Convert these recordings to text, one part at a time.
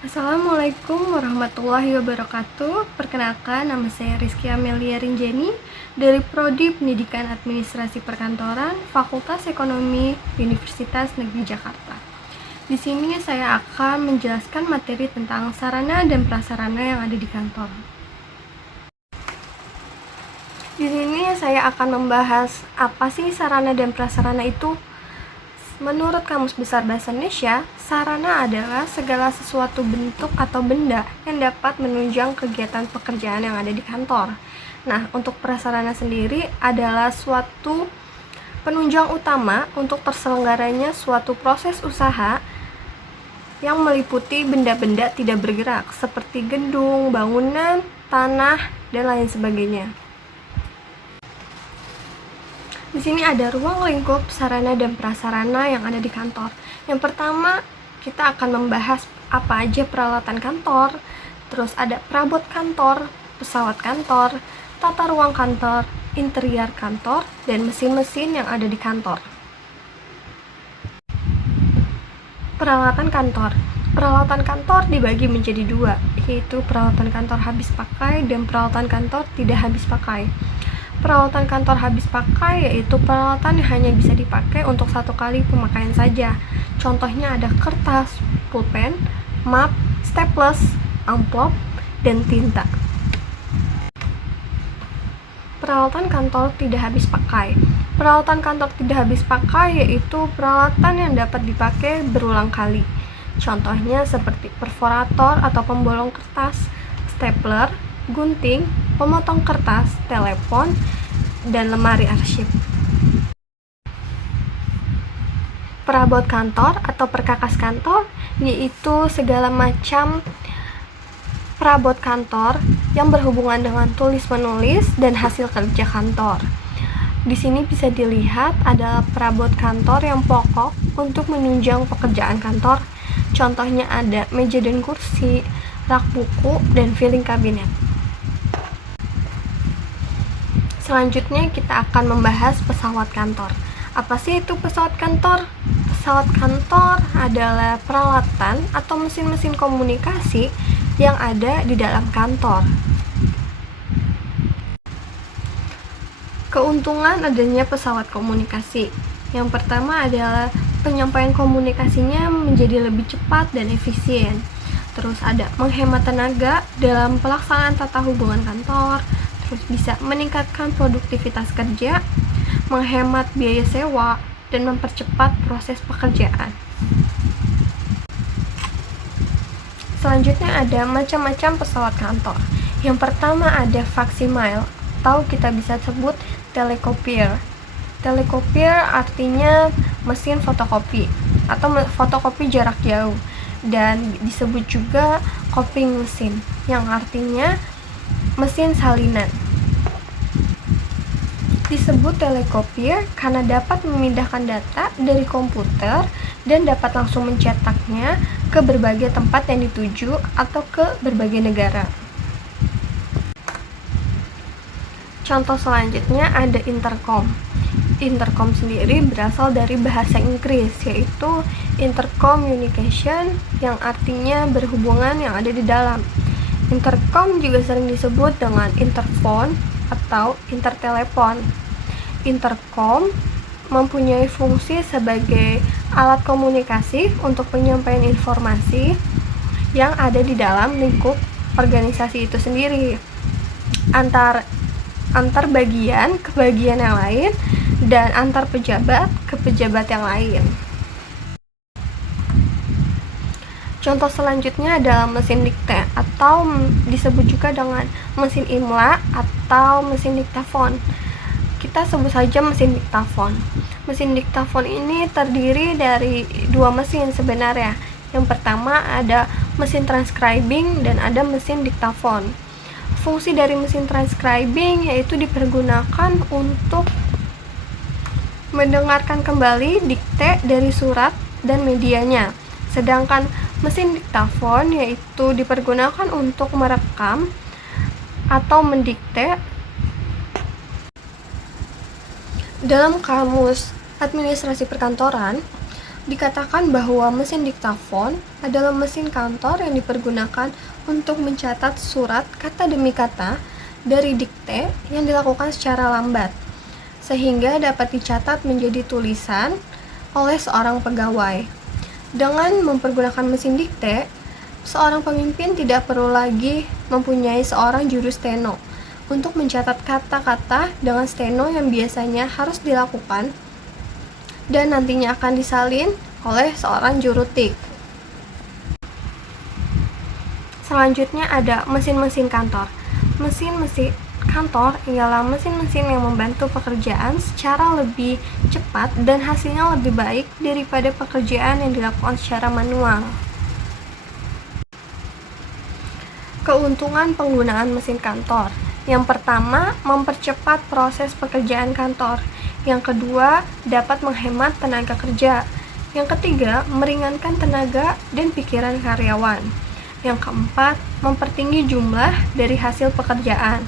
Assalamualaikum warahmatullahi wabarakatuh. Perkenalkan, nama saya Rizky Amelia Rinjani dari Prodi Pendidikan Administrasi Perkantoran, Fakultas Ekonomi, Universitas Negeri Jakarta. Di sini saya akan menjelaskan materi tentang sarana dan prasarana yang ada di kantor. Di sini saya akan membahas apa sih sarana dan prasarana itu. Menurut Kamus Besar Bahasa Indonesia, sarana adalah segala sesuatu bentuk atau benda yang dapat menunjang kegiatan pekerjaan yang ada di kantor. Nah, untuk prasarana sendiri adalah suatu penunjang utama untuk terselenggaranya suatu proses usaha yang meliputi benda-benda tidak bergerak seperti gedung, bangunan, tanah, dan lain sebagainya. Di sini ada ruang lingkup sarana dan prasarana yang ada di kantor. Yang pertama, kita akan membahas apa aja peralatan kantor, terus ada perabot kantor, pesawat kantor, tata ruang kantor, interior kantor, dan mesin-mesin yang ada di kantor. Peralatan kantor. Peralatan kantor dibagi menjadi dua, yaitu peralatan kantor habis pakai dan peralatan kantor tidak habis pakai. Peralatan kantor habis pakai yaitu peralatan yang hanya bisa dipakai untuk satu kali pemakaian saja. Contohnya ada kertas, pulpen, map, staples, amplop, dan tinta. Peralatan kantor tidak habis pakai. Peralatan kantor tidak habis pakai yaitu peralatan yang dapat dipakai berulang kali. Contohnya seperti perforator atau pembolong kertas, stapler, gunting, pemotong kertas, telepon, dan lemari arsip. Perabot kantor atau perkakas kantor yaitu segala macam perabot kantor yang berhubungan dengan tulis-menulis dan hasil kerja kantor. Di sini bisa dilihat adalah perabot kantor yang pokok untuk menunjang pekerjaan kantor. Contohnya ada meja dan kursi, rak buku, dan filing kabinet. Selanjutnya kita akan membahas pesawat kantor. Apa sih itu pesawat kantor? Pesawat kantor adalah peralatan atau mesin-mesin komunikasi yang ada di dalam kantor. Keuntungan adanya pesawat komunikasi. Yang pertama adalah penyampaian komunikasinya menjadi lebih cepat dan efisien. Terus ada menghemat tenaga dalam pelaksanaan tata hubungan kantor. Terus bisa meningkatkan produktivitas kerja, menghemat biaya sewa, dan mempercepat proses pekerjaan. Selanjutnya ada macam-macam pesawat kantor. Yang pertama ada faksimile, atau kita bisa sebut telecopier. Telecopier artinya mesin fotokopi atau fotokopi jarak jauh, dan disebut juga copying mesin, yang artinya mesin salinan. Disebut telecopier karena dapat memindahkan data dari komputer dan dapat langsung mencetaknya ke berbagai tempat yang dituju atau ke berbagai negara. Contoh selanjutnya ada intercom. Intercom sendiri berasal dari bahasa Inggris, yaitu intercommunication, yang artinya berhubungan yang ada di dalam. Intercom juga sering disebut dengan interphone atau intertelepon. Intercom mempunyai fungsi sebagai alat komunikasi untuk penyampaian informasi yang ada di dalam lingkup organisasi itu sendiri, antar bagian ke bagian yang lain dan antar pejabat ke pejabat yang lain. Contoh selanjutnya adalah mesin dikte atau disebut juga dengan mesin imla atau mesin diktafon. Kita sebut saja mesin diktafon. Mesin diktafon ini terdiri dari dua mesin sebenarnya. Yang pertama ada mesin transcribing dan ada mesin diktafon. Fungsi dari mesin transcribing yaitu dipergunakan untuk mendengarkan kembali dikte dari surat dan medianya. Sedangkan mesin diktafon yaitu dipergunakan untuk merekam atau mendikte. Dalam Kamus Administrasi Perkantoran, Dikatakan bahwa mesin diktafon adalah mesin kantor yang dipergunakan untuk mencatat surat kata demi kata dari dikte yang dilakukan secara lambat, sehingga dapat dicatat menjadi tulisan oleh seorang pegawai. Dengan mempergunakan mesin dikte, seorang pemimpin tidak perlu lagi mempunyai seorang juru steno untuk mencatat kata-kata dengan steno yang biasanya harus dilakukan dan nantinya akan disalin oleh seorang juru tik. Selanjutnya ada mesin-mesin kantor. Mesin-mesin kantor ialah mesin-mesin yang membantu pekerjaan secara lebih cepat dan hasilnya lebih baik daripada pekerjaan yang dilakukan secara manual. Keuntungan penggunaan mesin kantor. Yang pertama, mempercepat proses pekerjaan kantor. Yang kedua, dapat menghemat tenaga kerja. Yang ketiga, meringankan tenaga dan pikiran karyawan. Yang keempat, mempertinggi jumlah dari hasil pekerjaan.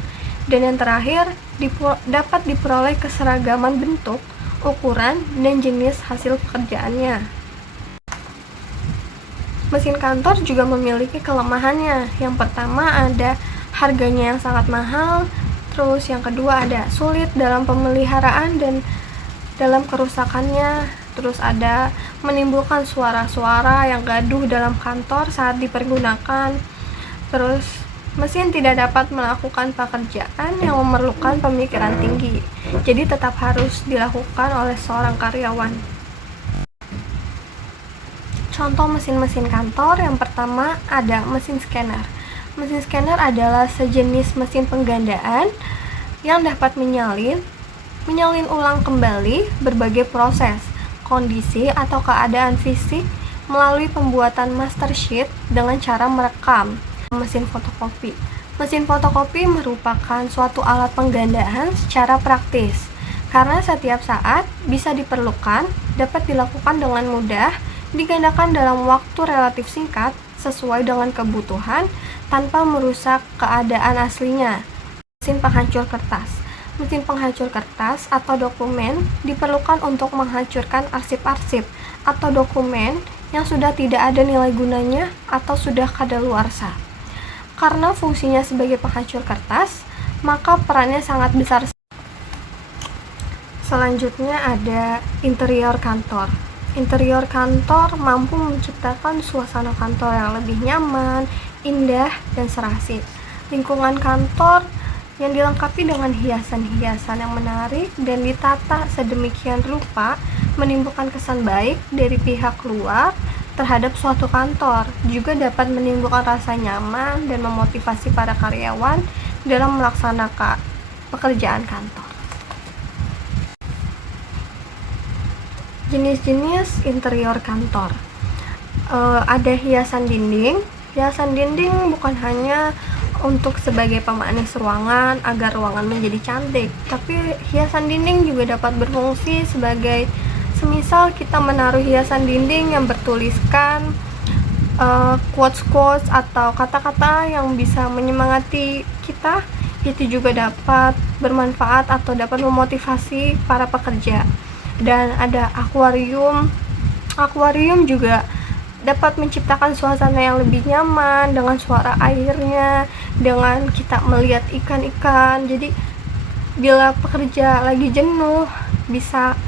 Dan yang terakhir, dapat diperoleh keseragaman bentuk, ukuran, dan jenis hasil pekerjaannya. Mesin kantor juga memiliki kelemahannya. Yang pertama ada harganya yang sangat mahal, terus yang kedua ada sulit dalam pemeliharaan dan dalam kerusakannya, terus ada menimbulkan suara-suara yang gaduh dalam kantor saat dipergunakan, terus mesin tidak dapat melakukan pekerjaan yang memerlukan pemikiran tinggi, jadi tetap harus dilakukan oleh seorang karyawan. Contoh mesin-mesin kantor, yang pertama ada mesin scanner. Mesin scanner adalah sejenis mesin penggandaan yang dapat menyalin ulang kembali berbagai proses, kondisi, atau keadaan fisik melalui pembuatan master sheet dengan cara merekam. Mesin fotokopi. Mesin fotokopi merupakan suatu alat penggandaan secara praktis, karena setiap saat bisa diperlukan, dapat dilakukan dengan mudah, digandakan dalam waktu relatif singkat sesuai dengan kebutuhan tanpa merusak keadaan aslinya. Mesin penghancur kertas. Mesin penghancur kertas atau dokumen diperlukan untuk menghancurkan arsip-arsip atau dokumen yang sudah tidak ada nilai gunanya atau sudah kadaluarsa. Karena fungsinya sebagai penghancur kertas, maka perannya sangat besar. Selanjutnya ada interior kantor. Interior kantor mampu menciptakan suasana kantor yang lebih nyaman, indah, dan serasi. Lingkungan kantor yang dilengkapi dengan hiasan-hiasan yang menarik dan ditata sedemikian rupa menimbulkan kesan baik dari pihak luar terhadap suatu kantor, juga dapat menimbulkan rasa nyaman dan memotivasi para karyawan dalam melaksanakan pekerjaan kantor. Jenis-jenis interior kantor. Ada hiasan dinding. Hiasan dinding bukan hanya untuk sebagai pemanis ruangan agar ruangan menjadi cantik, tapi hiasan dinding juga dapat berfungsi sebagai semisal kita menaruh hiasan dinding yang bertuliskan quotes-quotes atau kata-kata yang bisa menyemangati kita, itu juga dapat bermanfaat atau dapat memotivasi para pekerja. Dan ada akuarium. Akuarium juga dapat menciptakan suasana yang lebih nyaman dengan suara airnya, dengan kita melihat ikan-ikan. Jadi bila pekerja lagi jenuh, bisa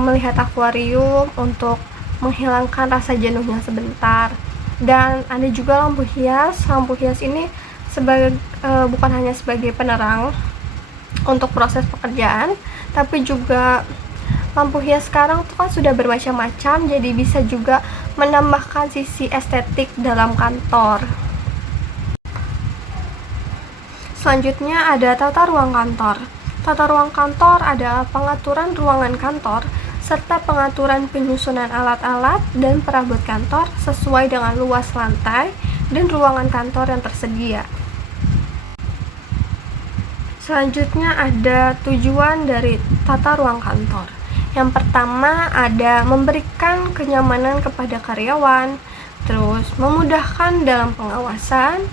melihat akuarium untuk menghilangkan rasa jenuhnya sebentar. Dan ada juga lampu hias. Lampu hias ini bukan hanya sebagai penerang untuk proses pekerjaan, tapi juga lampu hias sekarang tuh kan sudah bermacam-macam, jadi bisa juga menambahkan sisi estetik dalam kantor. Selanjutnya ada tata ruang kantor. Tata ruang kantor adalah pengaturan ruangan kantor serta pengaturan penyusunan alat-alat dan perabot kantor sesuai dengan luas lantai dan ruangan kantor yang tersedia. Selanjutnya ada tujuan dari tata ruang kantor. Yang pertama ada memberikan kenyamanan kepada karyawan, terus memudahkan dalam pengawasan,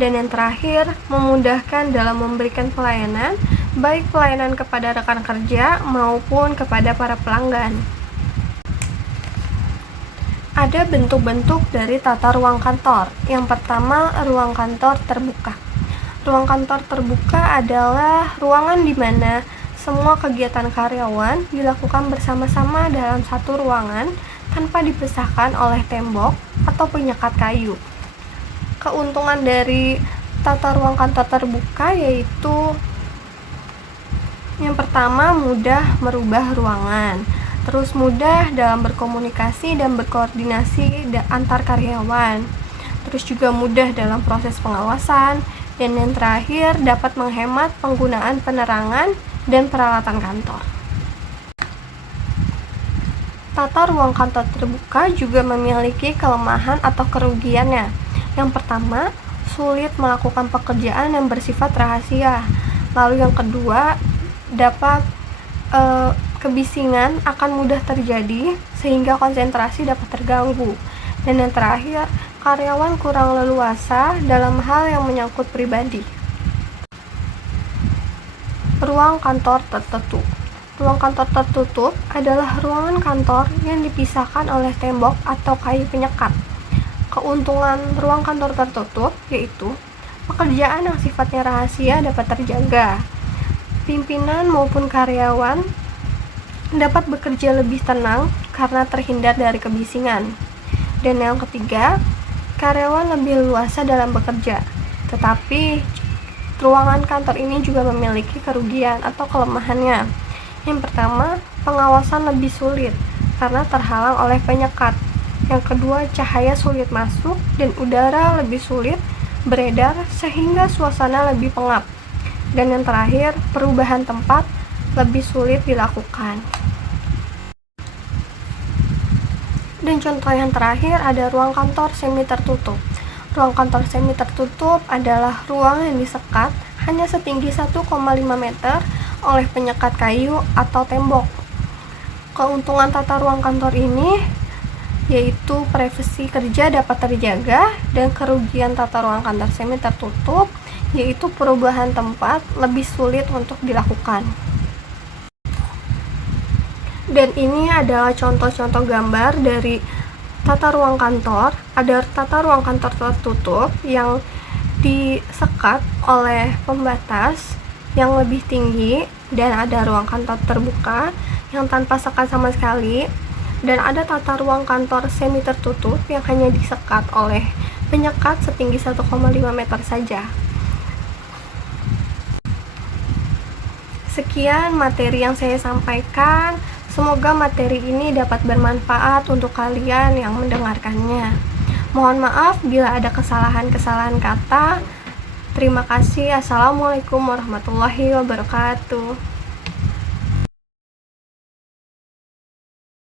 dan yang terakhir memudahkan dalam memberikan pelayanan, baik pelayanan kepada rekan kerja maupun kepada para pelanggan. Ada bentuk-bentuk dari tata ruang kantor. Yang pertama, ruang kantor terbuka. Ruang kantor terbuka adalah ruangan di mana semua kegiatan karyawan dilakukan bersama-sama dalam satu ruangan tanpa dipisahkan oleh tembok atau penyekat kayu. Keuntungan dari tata ruang kantor terbuka yaitu yang pertama, mudah merubah ruangan. Terus mudah dalam berkomunikasi dan berkoordinasi antar karyawan. Terus juga mudah dalam proses pengawasan. Dan yang terakhir, dapat menghemat penggunaan penerangan dan peralatan kantor. Tata ruang kantor terbuka juga memiliki kelemahan atau kerugiannya. Yang pertama, sulit melakukan pekerjaan yang bersifat rahasia. Lalu yang kedua, dapat kebisingan akan mudah terjadi sehingga konsentrasi dapat terganggu. Dan yang terakhir, karyawan kurang leluasa dalam hal yang menyangkut pribadi. Ruang kantor tertutup. Ruang kantor tertutup adalah ruangan kantor yang dipisahkan oleh tembok atau kayu penyekat. Keuntungan ruang kantor tertutup yaitu pekerjaan yang sifatnya rahasia dapat terjaga. Pimpinan maupun karyawan dapat bekerja lebih tenang karena terhindar dari kebisingan. Dan yang ketiga, karyawan lebih luasa dalam bekerja. Tetapi ruangan kantor ini juga memiliki kerugian atau kelemahannya. Yang pertama, pengawasan lebih sulit karena terhalang oleh penyekat. Yang kedua, cahaya sulit masuk dan udara lebih sulit beredar sehingga suasana lebih pengap. Dan yang terakhir, perubahan tempat lebih sulit dilakukan. Dan contoh yang terakhir ada ruang kantor semi tertutup. Ruang kantor semi tertutup adalah ruang yang disekat hanya setinggi 1,5 meter oleh penyekat kayu atau tembok. Keuntungan tata ruang kantor ini yaitu privasi kerja dapat terjaga, dan kerugian tata ruang kantor semi tertutup yaitu perubahan tempat lebih sulit untuk dilakukan. Dan ini adalah contoh-contoh gambar dari tata ruang kantor. Ada tata ruang kantor tertutup yang disekat oleh pembatas yang lebih tinggi, dan ada ruang kantor terbuka yang tanpa sekat sama sekali, dan ada tata ruang kantor semi tertutup yang hanya disekat oleh penyekat setinggi 1,5 meter saja. Sekian materi yang saya sampaikan. Semoga materi ini dapat bermanfaat untuk kalian yang mendengarkannya. Mohon maaf bila ada kesalahan-kesalahan kata. Terima kasih. Assalamualaikum warahmatullahi wabarakatuh.